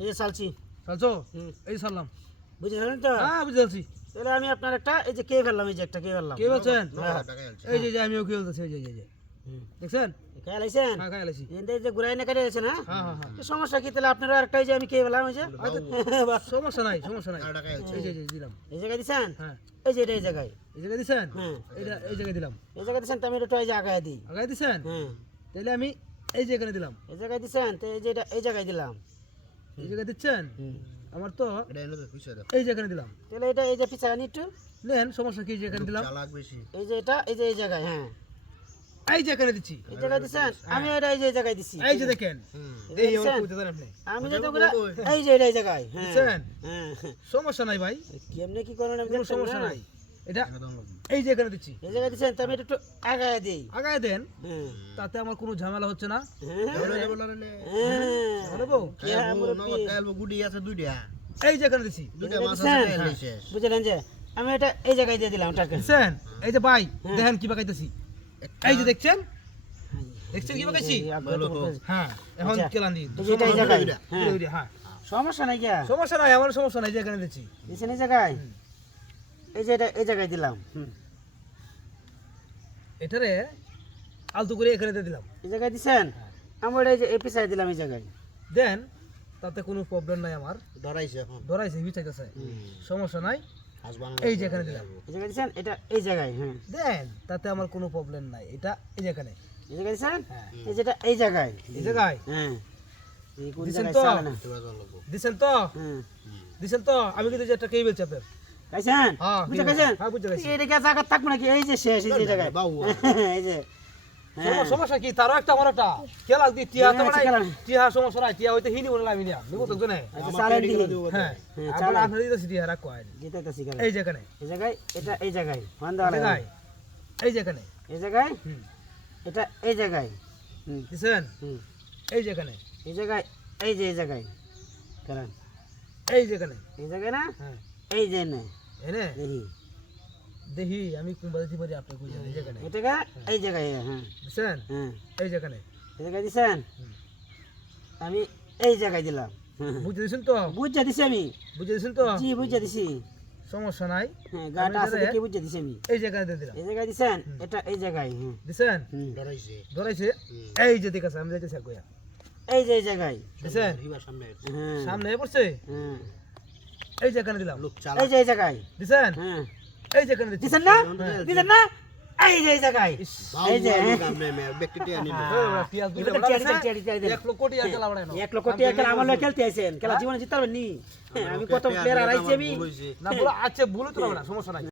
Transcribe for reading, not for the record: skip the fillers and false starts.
এই যে চালছি। চালছো এই ছাড়লাম। বুঝলেন তো? হ্যাঁ বুঝেছি। তাহলে আমি আপনার একটা এই যে কে ফেললাম, এই যে একটা কে ফেললাম। কে বলছেন? হ্যাঁ। এই যে আমিও কি বলতেছি, এই যে দেখছেন? কে লাইছেন? হ্যাঁ খাই লাইছি। এই যে ঘুরাই না কেটে গেছে না? হ্যাঁ হ্যাঁ হ্যাঁ। তো সমস্যা কি তাহলে আপনারা আরেকটা এই যে আমি কে ফেললাম এই যে। সমস্যা নাই সমস্যা নাই। এই যে দিলাম। এই জায়গায় দিছেন? হ্যাঁ এই যে এটা এই জায়গায়। এই জায়গায় দিছেন? হ্যাঁ। এইটা এই জায়গায় দিলাম। এই জায়গায় দিছেন, তো আমি এটা এই যে আগায় দিই। আগায় দিছেন? হ্যাঁ। তাহলে আমি এই যে এখানে দিলাম। এই জায়গায় দিছেন, তো এই যে এটা এই জায়গায় দিলাম। এই জায়গায় দিচ্ছেন? আমার তো এই যে এখানে দিলাম। তাহলে এটা এই যে পিছায় নি একটু। নেন, সমস্যা কি, যে এখানে দিলাম। এই যে এটা এই যে এই জায়গায়। হ্যাঁ। এই যে এখানে দিচ্ছি। এই জায়গায় দিছেন, আমি এটা এই যে এই জায়গায় দিছি। এই যে দেখেন। এই আমার কইতে দেন আপনি। আমি যেটা করে এই যে এটা এই জায়গায়। হ্যাঁ। দিছেন? হ্যাঁ। সমস্যা নাই ভাই, কেমনে কি করেন আমি কোনো দেখতে সমস্যা না। নাই। এটা এই যে এখানে দিচ্ছি। এই জায়গায় দিছেন, তো আমি এটা একটু আগায় দিই। আগায় দেন, হ্যাঁ। তাতে আমার কোনো ঝামেলা হচ্ছে না। হ্যাঁ। বলবো? এই যে এখানে দিচ্ছি। বুঝলেন যে আমি এটা এই জায়গায় দিয়ে দিলাম টাকা। দিছেন? এই যে ভাই দেখেন কি বাকাইতেছি। এই যে দেখছেন? দেখছেন কি বাকাইছি? হ্যাঁ, এখন আচ্ছা। কেলান দি। এই যে এটা এই জায়গায়। হ্যাঁ। হ্যাঁ, সমস্যা নাই গিয়া। সমস্যা নাই, আমার সমস্যা নাই, যে এখানে দিচ্ছি। দিছেন এই জায়গায়। এই যে এটা এই জায়গায় দিলাম। এটারে আলতু করে এখানে দিয়ে দিলাম। এই জায়গায় দিছেন, আমার এই যে এই পিছায় দিলাম এই জায়গায়। দেন, তাতে কোনো প্রবলেম নাই আমার। এখন ধরাইছে বিচাইতেছে, সমস্যা নাই। এই যে এখানে দিলাম। এই জায়গায় দিছেন, এটা এই জায়গায়। হ্যাঁ। দেন, তাতে আমার কোনো প্রবলেম নাই। এটা এই যে এখানে। এই জায়গায় দিছেন, হ্যাঁ। এই যেটা এই জায়গায়। এই জায়গায় হ্যাঁ। এই কোন দিছেন জায়গায় তো? চালে না। দিছেন তো? হ্যাঁ। দিছেন তো? আমি কিন্তু যে একটা কেই বলছি আপনার। খাইছেন? হ্যাঁ, বুঝতে খাইছেন? হ্যাঁ, বুঝতে খাইছি। এটা কি জায়গা থাকবে নাকি? এই যে শেষ, এই যে জায়গায়। এই যে। হ্যাঁ। সমস্যা কি? তারও একটা আমার একটা খেলা দি টিয়া তো হ্যাঁ, মানে খেলা। টিয়া সমস্যা নাই, টিয়া হইতে হিনি বলে আমি না নিব তো জানে। আচ্ছা, চালেন দিই। হ্যাঁ, হ্যাঁ, আমরা চালেন। আপনার দিতেছি টিয়া রাখো আইন। জিতাইতাছি গেলে। এই যে এখানে, এই জায়গায়, এটা এই জায়গায়। ফান এই দেওয়া জায়গায়, লাগে। এই যে এখানে। এই জায়গায়, হুম, এটা এই জায়গায়। হুম, দিছেন? হুম। এই যে এখানে, এই জায়গায়, এই যে এই জায়গায়। কারণ এই যে এখানে। এই জায়গায় না, হ্যাঁ, এই যে না। এনে দেখি। দেখি আমি কোনবা দিতে পারি আপনি কইছেন এই যে এখানে। এটা গা, এই জায়গায়। হ্যাঁ। দিছেন? হ্যাঁ। এই যে এখানে। এই জায়গায় দিছেন, আমি এই জায়গায় দিলাম। বুঝে দিছেন তো? বুঝা দিছি আমি। বুঝে দিছেন তো? জি, বুঝা দিছি। সমস্যা নাই। হ্যাঁ, গাটা আছে এটারে দেখে বুঝা দিছি আমি। এই জায়গায় দিয়ে দিলাম। এই জায়গায় দিছেন, এটা এই জায়গায়। হ্যাঁ। দিছেন? হুম। ধরাইছে? এই যে দেখেছে, আমি যাইতেছি কইয়া। এই যে এই জায়গায়। দিছেন? হ্যাঁ। সামনে পড়ছে? হ্যাঁ। এই যে এখানে দিলাম। এই যে এই জায়গায়। দিছেন? হ্যাঁ। এই যে এখানে দিচ্ছি। দিছেন না? দিছেন না? এই যে এই জায়গায়। এই যে পিয়াজ এটা তো টিয়া দিন। 1 লক্ষ টিয়া খেলা বাড়ায় না। 1 লক্ষ টাকা খেলা আমার লগে খেলতে আইছেন। খেলা জীবনে জিততে পারবেন নি। আমি কত প্লেয়ার হারাইছি আমি। না বলো, আচ্ছা বলে তো না, সমস্যা নাই।